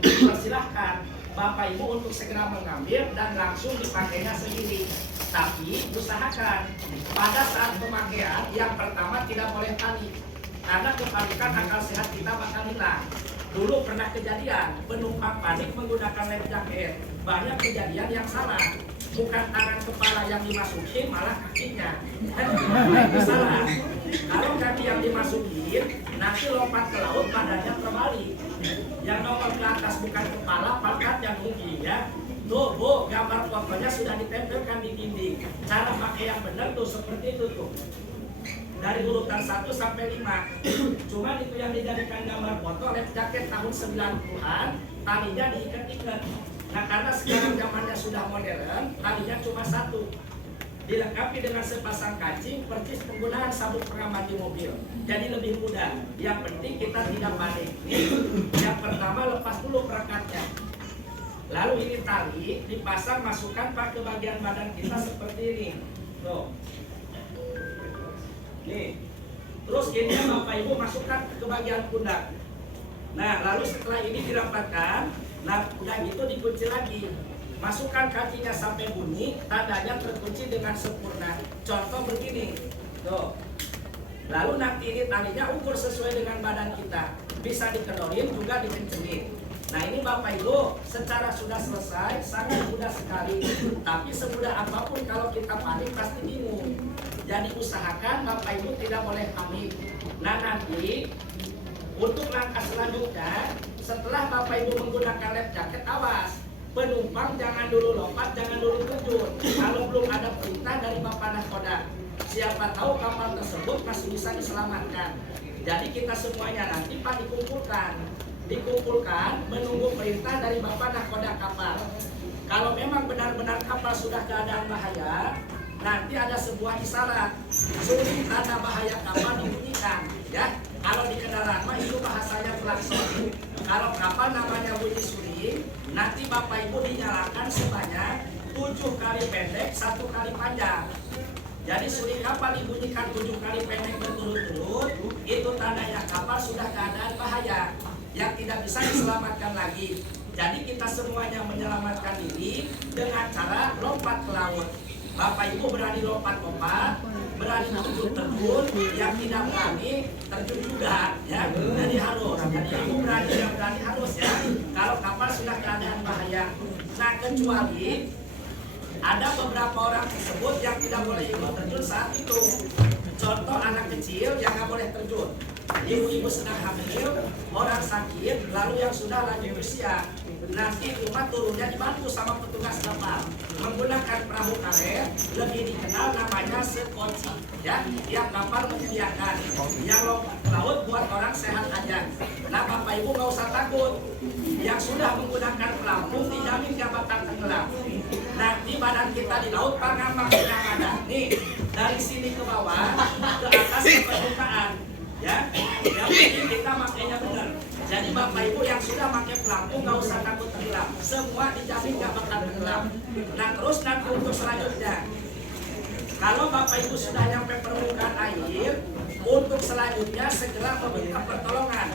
Persilahkan Bapak Ibu untuk segera mengambil dan langsung dipakainya sendiri. Tapi usahakan pada saat pemakaian yang pertama tidak boleh panik, karena kepanikan akal sehat kita bakal hilang. Dulu pernah kejadian penumpang panik menggunakan life jacket. Banyak kejadian yang salah. Bukan tangan kepala yang dimasukin, malah kakinya. Itu salah. Kalau kaki yang dimasukin, nanti lompat ke laut badannya terbalik. Yang nongol ke atas bukan kepala, pangkatnya mungkin ya. Tuh Bu, gambar fotonya sudah ditempelkan di dinding. Cara pakai yang benar tuh seperti itu tuh. Dari urutan 1 sampai 5. Cuma itu yang dijadikan gambar foto life jacket tahun 90-an, talinya diikat-ikat. Nah karena sekarang zamannya sudah modern, talinya cuma 1. Dilengkapi dengan sepasang kancing, persis penggunaan sabuk pengaman di mobil. Jadi lebih mudah. Yang penting kita tidak panik. Nih, yang pertama lepas dulu perekatnya. Lalu ini tali dipasang, masukkan Pak ke bagian badan kita seperti ini. Tuh. Nih, terus ini Bapak Ibu masukkan ke bagian pundak. Nah, lalu setelah ini dirapatkan, nah udah gitu dikunci lagi. Masukkan kakinya sampai bunyi, tandanya terkunci dengan sempurna. Contoh begini, tuh. Lalu nanti ini talinya ukur sesuai dengan badan kita. Bisa dikedorin juga dikencengin. Nah ini Bapak Ibu, secara sudah selesai, sangat mudah sekali. Tapi semudah apapun kalau kita panik pasti bingung. Jadi usahakan Bapak Ibu tidak boleh panik. Nah nanti untuk langkah selanjutnya, setelah Bapak Ibu menggunakan life jacket, awas penumpang jangan dulu lompat, jangan dulu terjun. Kalau belum ada perintah dari Bapak Nahkoda, siapa tahu kapal tersebut masih bisa diselamatkan. Jadi kita semuanya nanti Pak dikumpulkan menunggu perintah dari Bapak Nahkoda kapal. Kalau memang benar-benar kapal sudah keadaan bahaya, nanti ada sebuah isyarat, suling tanda bahaya kapal dibunyikan. Ya, kalau di kendaraan mah itu bahasanya klakson. Kalau kapal namanya bunyi suling, nanti Bapak Ibu dinyalakan sebanyak 7 kali pendek, 1 kali panjang. Jadi suling kapal dibunyikan 7 kali pendek berturut-turut, itu tandanya kapal sudah keadaan bahaya yang tidak bisa diselamatkan lagi. Jadi kita semuanya menyelamatkan diri dengan cara lompat ke laut. Bapak Ibu berani lompat-lompat, berani terjun, yang tidak berani terjun juga ya. Jadi harus. Jadi Ibu berani, yang berani harus ya. Kalau kapal sudah keadaan bahaya. Nah kecuali ada beberapa orang tersebut yang tidak boleh ikut terjun saat itu. Contoh anak kecil yang nggak boleh terjun. Ibu-ibu sedang hamil, orang sakit, lalu yang sudah lanjut usia. Nanti rumah turunnya dibantu sama petugas kapal menggunakan perahu karet, lebih dikenal namanya sekoci. Ya, tiap kapal menyediakan. Yang laut buat orang sehat aja. Nah, Bapak Ibu nggak usah takut. Yang sudah menggunakan pelampung dijamin dia bakal tenggelam. Nanti badan kita di laut pangambang ada. Nih, dari sini ke bawah, ke atas ke permukaan. Ya, yang penting kita makainya benar. Jadi Bapak Ibu yang sudah pakai pelampung nggak usah takut tenggelam. Semua dijamin nggak bakal tenggelam. Nah terus nanti untuk selanjutnya, kalau Bapak Ibu sudah nyampe permukaan air, untuk selanjutnya segera meminta pertolongan,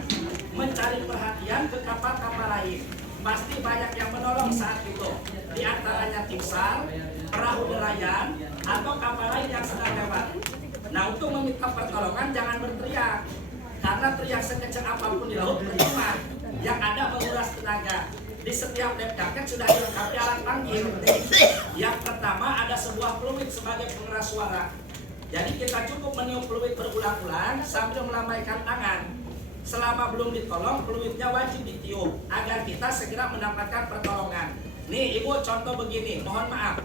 mencari perhatian ke kapal-kapal lain. Pasti banyak yang menolong saat itu. Di antaranya tim SAR, perahu nelayan, atau kapal lain yang sedang lewat. Nah untuk meminta pertolongan jangan berteriak, karena teriak sekecil apapun di laut percuma. Yang ada menguras tenaga. Di setiap life jacket sudah dilengkapi alat panggil. Yang pertama ada sebuah fluid sebagai pengeras suara. Jadi kita cukup meniup fluid berulang-ulang sambil melambaikan tangan. Selama belum ditolong, fluidnya wajib ditiup agar kita segera mendapatkan pertolongan. Nih Ibu contoh begini, mohon maaf.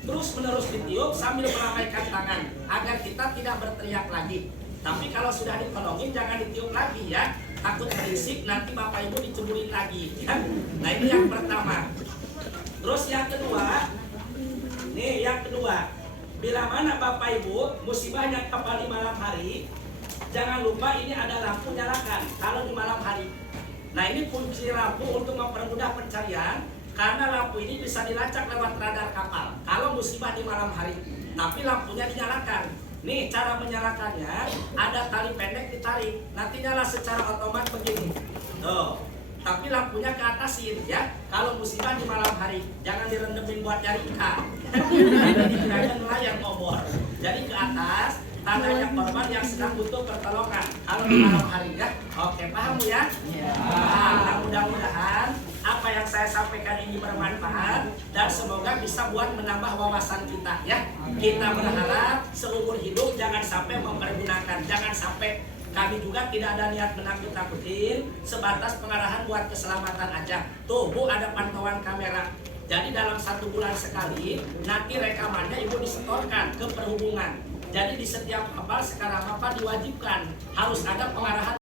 Terus menerus ditiup sambil melambaikan tangan agar kita tidak berteriak lagi. Tapi kalau sudah ditolongin jangan ditiup lagi ya. Takut berisik nanti Bapak Ibu diceburin lagi ya. Nah ini yang pertama. Terus yang kedua, nih yang kedua, bila mana Bapak Ibu musibahnya kapal di malam hari, jangan lupa ini ada lampu nyalakan kalau di malam hari. Nah ini kunci lampu untuk mempermudah pencarian, karena lampu ini bisa dilacak lewat radar kapal kalau musibah di malam hari. Tapi lampunya dinyalakan. Nih cara menyalakannya, ada tali pendek ditarik, nanti nyala secara otomatis begini. Tuh, tapi lampunya ke atasin ya. Kalau musibah di malam hari, jangan direndemin buat nyari ikan. Dikirakan nelayan obor. Jadi ke atas, tandanya korban yang sedang butuh pertolongan. Kalau di malam hari ya. Oke, paham Bu ya? Nah, mudah-mudahan apa yang saya sampaikan ini bermanfaat dan semoga bisa buat menambah wawasan kita ya. Kita berharap seumur hidup jangan sampai mempergunakan, jangan sampai kami juga tidak ada niat menakut-nakutin, sebatas pengarahan buat keselamatan aja. Tuh Bu, ada pantauan kamera. Jadi dalam 1 bulan sekali, nanti rekamannya Ibu disetorkan ke perhubungan. Jadi di setiap kapal sekarang apa diwajibkan harus ada pengarahan